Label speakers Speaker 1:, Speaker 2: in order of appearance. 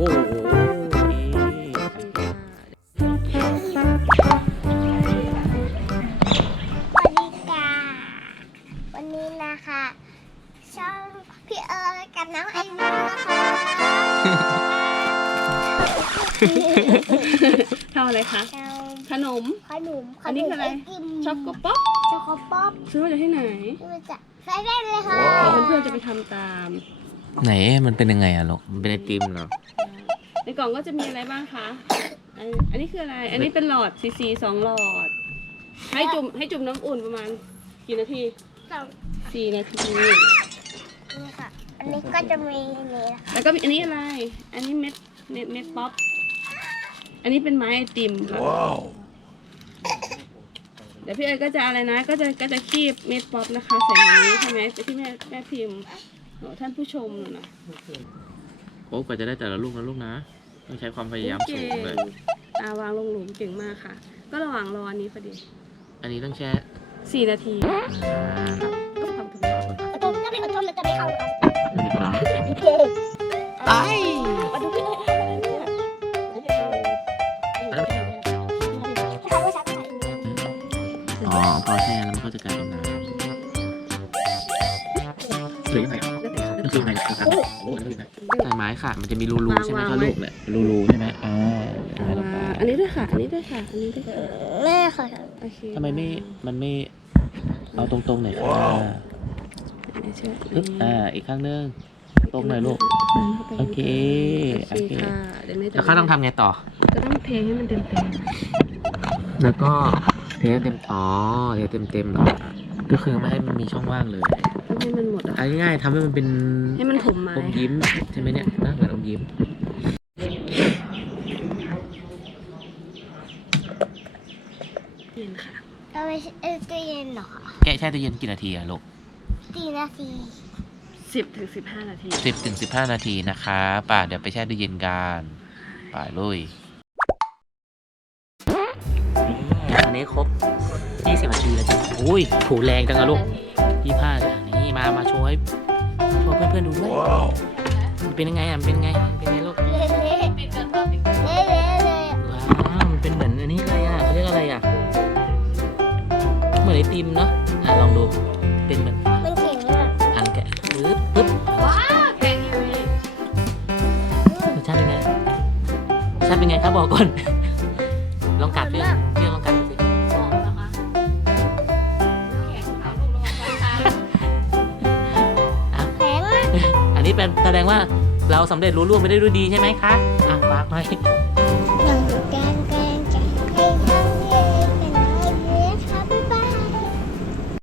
Speaker 1: วันนี้นะคะช่องพี่เอิร์ธกับน้องไอวินนะคะ
Speaker 2: ทำอะไรคะขนม อันนี้คืออะไรช็อกโกป๊อป
Speaker 1: ช็อกโกป๊อป
Speaker 2: ซื้อมาจากที่ไหน
Speaker 1: ดูจะใส่ได้เลยค่ะ
Speaker 2: เพื่อนๆจะไปทำตาม
Speaker 3: ไหนมันเป็นยังไงอะลูกมันเป็นไอติมเหรอ
Speaker 2: ในกล่องก็จะมีอะไรบ้างคะอันนี้คืออะไร อันนี้เป็นหลอดซี2 หลอด ให้จุ่มน้ำอุ่นประมาณกี่นาที 4 นาที
Speaker 1: นี่ค่ะ อันนี้ก็จะมีนี่ค่ะ
Speaker 2: แล้วก็มีอันนี้อะไร อันนี้เม็ดป๊อป อันนี้เป็นไม้ไอติมค่ะเดี๋ยวพี่เอ๋ก็จะอะไรนะ ก็จะคีบเม็ดป๊อปนะคะใส่ในนี้ใช่ไหมไปที่แม่พิมพ์ท่านผู้ชมหนูนะ
Speaker 3: โอ้กว่าจะได้แต่ละลูกนะลูกนะ ต้องใช้ความพยายามสูงเลยว
Speaker 2: างลงหลุมเก่งมากค่ะ ก็ระหว่างรออันนี้พอดี
Speaker 3: อันนี้ต้องแช่
Speaker 2: 4 นาที
Speaker 1: อดทนถ้าไม่อดทนมันจะไม่เข้ากัน โอเค
Speaker 2: ไอ
Speaker 1: มาดูพี่เอิร์ธอะไรเนี่ยเขาว่าชักใส่
Speaker 3: อ๋อพอแช่แล้วมันก็จะกลายเป็นน้ำหรือยังไงนั่นคือยังไงครับใส่ไม้ค่ะ มันจะมีรูๆใช่ไหมคะลูกเนี่ยรูๆใช่ไหม
Speaker 2: อันนี้ด้วยค่ะ อันนี้ด้วยค่ะ
Speaker 1: แม่ค่ะ
Speaker 2: โอเค
Speaker 3: ทำไมมันไม่เอาตรงๆหน่อยค่ะปึ๊บอีกข้างนึงตรงหน่อยลูกโอเค
Speaker 2: ค่ะเดี๋ยวแม่จะ
Speaker 3: แล้วเขาต้องทำไงต่อ
Speaker 2: ก็ต้องเทให้มันเต็ม
Speaker 3: แล้วก็เทเต็มเทเต็มเหรอก็คือไม่ให้มันมีช่องว่างเลย
Speaker 2: ต้องให้มันหมดอ่ะ
Speaker 3: เอาง่ายๆทำให้มันเป็น
Speaker 2: ให้มันถมไม้
Speaker 3: อมยิ้มใช่ไหมเนี่ยนะเหมือนอมยิ้ม
Speaker 2: เย็นค่ะ
Speaker 1: เราไปตู้เย็นเหรอคะ
Speaker 3: แกะแช่ตู้เย็นกี่นาทีอะลูก
Speaker 1: 4 นาที
Speaker 2: 10 ถึง 15 นาที
Speaker 3: 10 ถึง 15 นาทีนะคะป่าเดี๋ยวไปแช่ตู้เย็นกันป่าลุยอันนี้ครบ 20 นาทีแล้วจ้ะอุ้ยถูแรงจังอะลูก25เลยนี่มาโชว์ให้เพื่อนๆดูด้วยมันเป็นยังไงอะมันเป็นยังไงลูก
Speaker 1: เละๆเละๆเลย
Speaker 3: ว้าวมันเป็นเหมือนอันนี้อะไรอะเขาเรียกอะไรอะเหมือนไอติมเนาะลองดูเป็นเหมือน
Speaker 1: มันเก่งมาก
Speaker 3: อันแกะปึ๊บ
Speaker 2: ว้าวแข็งอยู่นี่
Speaker 3: รสชาติเป็นไงครับบอกก่อน ลองกัดเพื่อนลองกัดดูสิ
Speaker 2: บอกนะคะแข็งเอาลูกลงไปค่ะ
Speaker 1: แข็งมาก
Speaker 3: อันนี้เป็นแสดงว่าเราสำเร็จรู้ล่วงไปได้ด้วยดีใช่ไหมคะฝากหน่อย